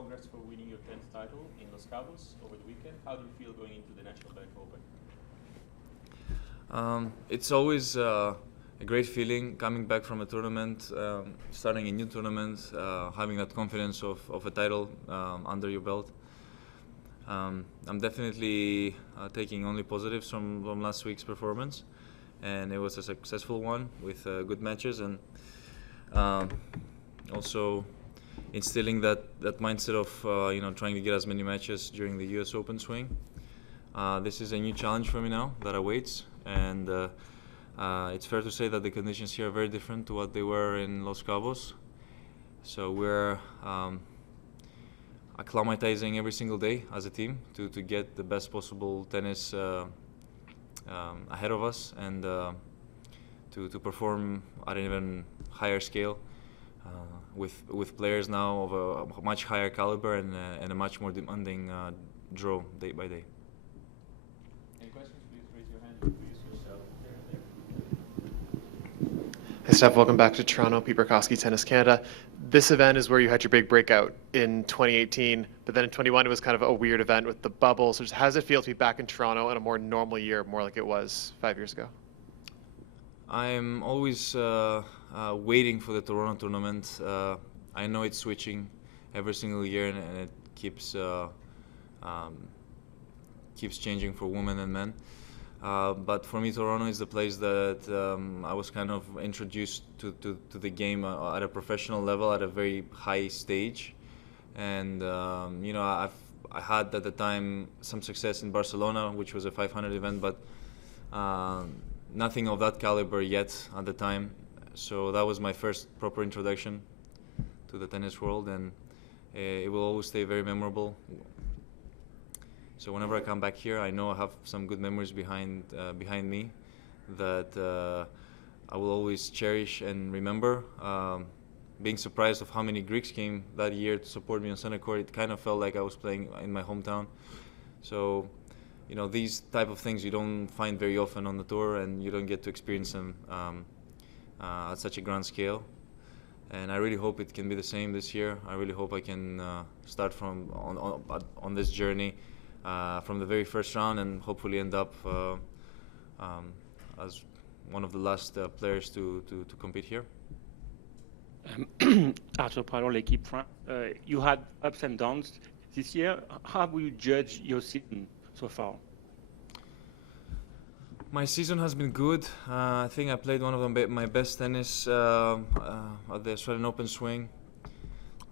congrats for winning your 10th title in Los Cabos over the weekend. How do you feel going into the National Bank Open? It's always a great feeling coming back from a tournament, starting a new tournament, having that confidence of a title under your belt. I'm definitely taking only positives from last week's performance, and it was a successful one with good matches, and also instilling that mindset of trying to get as many matches during the US Open swing. This is a new challenge for me now that awaits, and it's fair to say that the conditions here are very different to what they were in Los Cabos. So we're acclimatizing every single day as a team to get the best possible tennis ahead of us, and to perform at an even higher scale with players now of a much higher caliber and a much more demanding draw day by day. Any questions? Please raise your hand. Introduce yourself. Hey Steph, welcome back to Toronto, Pete Burkowski, Tennis Canada. This event is where you had your big breakout in 2018, but then in 21 it was kind of a weird event with the bubble. So how does it feel to be back in Toronto in a more normal year, more like it was 5 years ago? I'm always waiting for the Toronto tournament. I know it's switching every single year, and it keeps changing for women and men. But for me, Toronto is the place that I was kind of introduced to the game at a professional level, at a very high stage. And I had at the time some success in Barcelona, which was a 500 event, but nothing of that caliber yet at the time. So that was my first proper introduction to the tennis world, and it will always stay very memorable. So whenever I come back here, I know I have some good memories behind me that I will always cherish and remember. Being surprised of how many Greeks came that year to support me on center court, it kind of felt like I was playing in my hometown. So, these type of things you don't find very often on the tour, and you don't get to experience them at such a grand scale. And I really hope it can be the same this year. I really hope I can start on this journey from the very first round, and hopefully end up as one of the last players to compete here. Arthur Poirot, L'Equipe France. You had ups and downs this year. How will you judge your season so far? My season has been good. I think I played one of my best tennis at the Australian Open swing.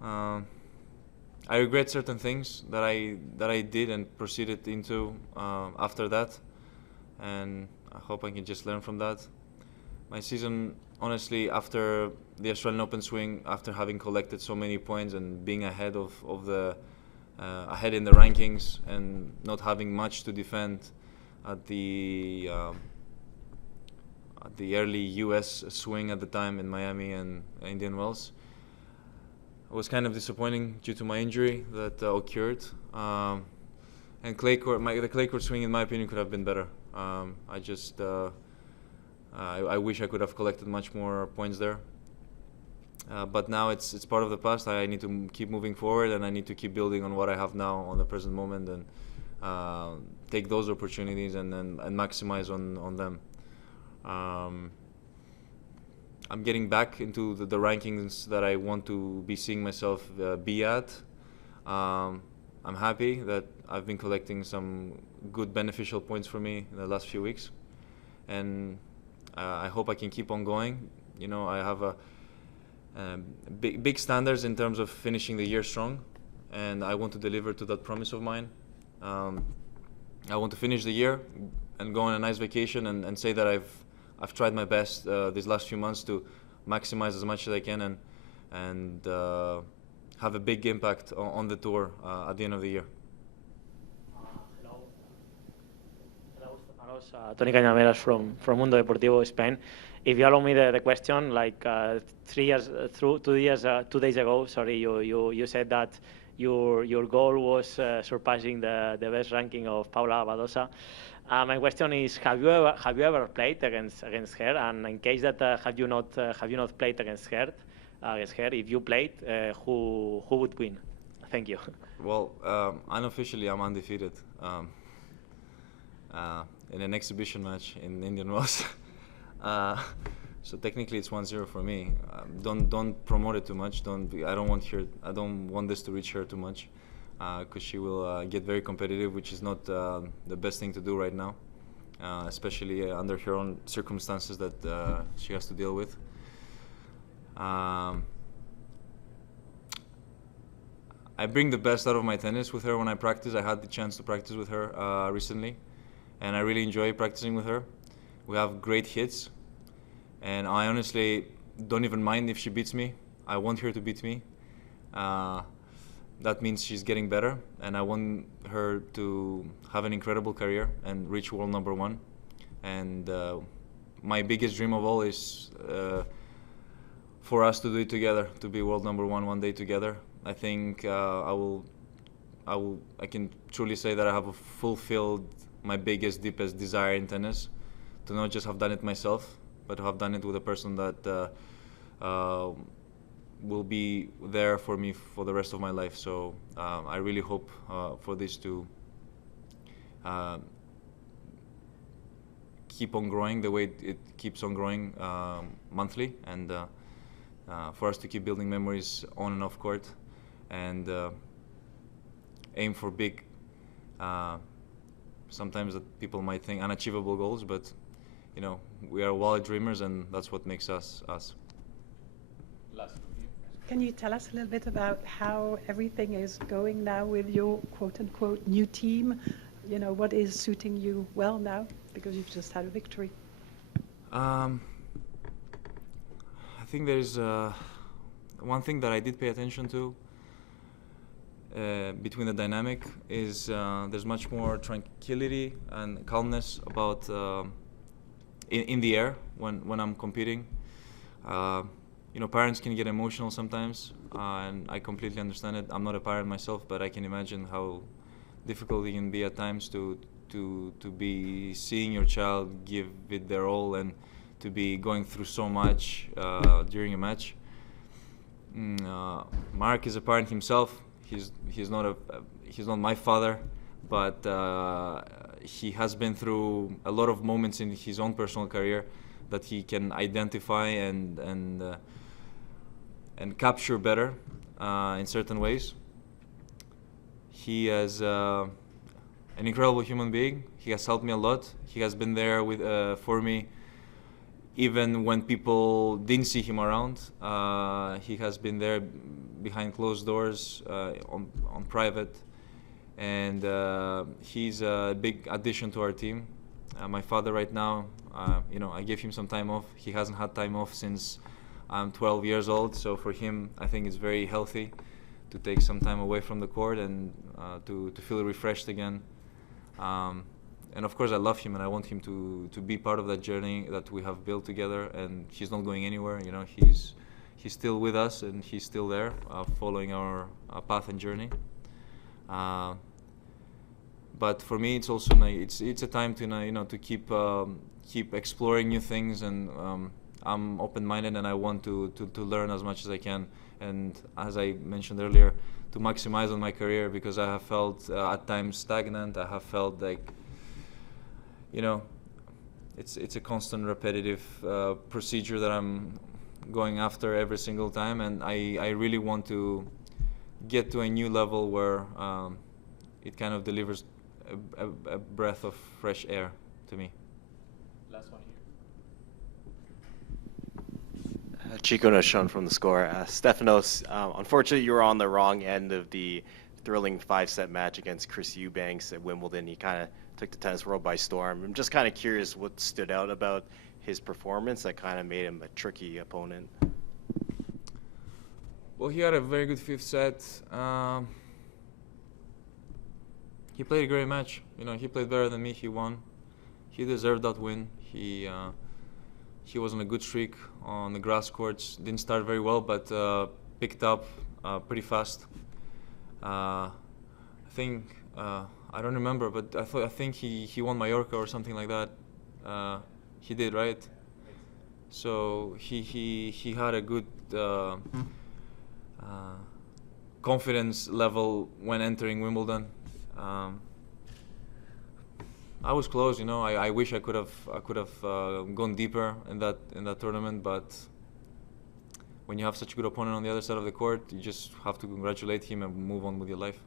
I regret certain things that I did and proceeded into after that, and I hope I can just learn from that. My season, honestly, after the Australian Open swing, after having collected so many points and being ahead ahead in the rankings and not having much to defend at the early US swing at the time in Miami and Indian Wells, it was kind of disappointing due to my injury that occurred. And the clay court swing, in my opinion, could have been better. I wish I could have collected much more points there. But now it's part of the past. I need to keep moving forward, and I need to keep building on what I have now on the present moment, and take those opportunities and maximize on them. I'm getting back into the rankings that I want to be seeing myself be at. I'm happy that I've been collecting some good beneficial points for me in the last few weeks, and I hope I can keep on going. I have big standards in terms of finishing the year strong, and I want to deliver to that promise of mine. I want to finish the year and go on a nice vacation and say that I've tried my best these last few months to maximize as much as I can and have a big impact on the tour at the end of the year. Hello, Stefanos. Tony Cañameras from Mundo Deportivo, Spain. If you allow me the question, like 2 days ago, sorry, you said that your goal was surpassing the best ranking of Paula Badosa. My question is: Have you ever played against her? And in case that have you not played against her? If you played, who would win? Thank you. Well, unofficially, I'm undefeated in an exhibition match in Indian Wells. So technically, it's 1-0 for me. Don't promote it too much. I don't want this to reach her too much, because she will get very competitive, which is not the best thing to do right now, especially under her own circumstances that she has to deal with. I bring the best out of my tennis with her when I practice. I had the chance to practice with her recently, and I really enjoy practicing with her. We have great hits, and I honestly don't even mind if she beats me. I want her to beat me. That means she's getting better, and I want her to have an incredible career and reach world number one. And my biggest dream of all is for us to do it together, to be world number one day together. I think I can truly say that I have fulfilled my biggest, deepest desire in tennis, to not just have done it myself, but to have done it with a person that will be there for me for the rest of my life. So I really hope for this to keep on growing the way it keeps on growing monthly, and for us to keep building memories on and off court, and aim for big, sometimes that people might think unachievable goals, but you know, we are wild dreamers, and that's what makes us us. Last from you. Can you tell us a little bit about how everything is going now with your quote-unquote new team? You know, what is suiting you well now, because you've just had a victory? I think there's one thing that I did pay attention to between the dynamic is there's much more tranquility and calmness about in the air when I'm competing. You know, parents can get emotional sometimes, and I completely understand it. I'm not a parent myself, but I can imagine how difficult it can be at times to be seeing your child give it their all, and to be going through so much during a match. Mark is a parent himself. He's not my father, but he has been through a lot of moments in his own personal career that he can identify and capture better in certain ways. He is an incredible human being. He has helped me a lot. He has been there for me even when people didn't see him around. He has been there behind closed doors, on private, and he's a big addition to our team. My father right now, you know, I gave him some time off. He hasn't had time off since I'm 12 years old, so for him, I think it's very healthy to take some time away from the court and to feel refreshed again. And of course, I love him, and I want him to be part of that journey that we have built together. And he's not going anywhere. You know, he's still with us, and he's still there, following our path and journey. But for me, it's also it's a time to you know, to keep exploring new things, and I'm open-minded, and I want to learn as much as I can. And as I mentioned earlier, to maximize on my career, because I have felt at times stagnant. I have felt like, you know, it's a constant repetitive procedure that I'm going after every single time, and I really want to get to a new level where it kind of delivers a breath of fresh air to me. Last one here. Chico Nashon from The Score. Stefanos, unfortunately, you were on the wrong end of the thrilling 5-set match against Chris Eubanks at Wimbledon. He kind of took the tennis world by storm. I'm just kind of curious what stood out about his performance that kind of made him a tricky opponent. Well, he had a very good 5th set. He played a great match. You know, he played better than me. He won. He deserved that win. He was on a good streak on the grass courts. Didn't start very well, but picked up pretty fast. I think I don't remember, but I think he won Mallorca or something like that. He did, right? So he had a good confidence level when entering Wimbledon. I was close, you know. I wish I could have gone deeper in that tournament, but when you have such a good opponent on the other side of the court, you just have to congratulate him and move on with your life.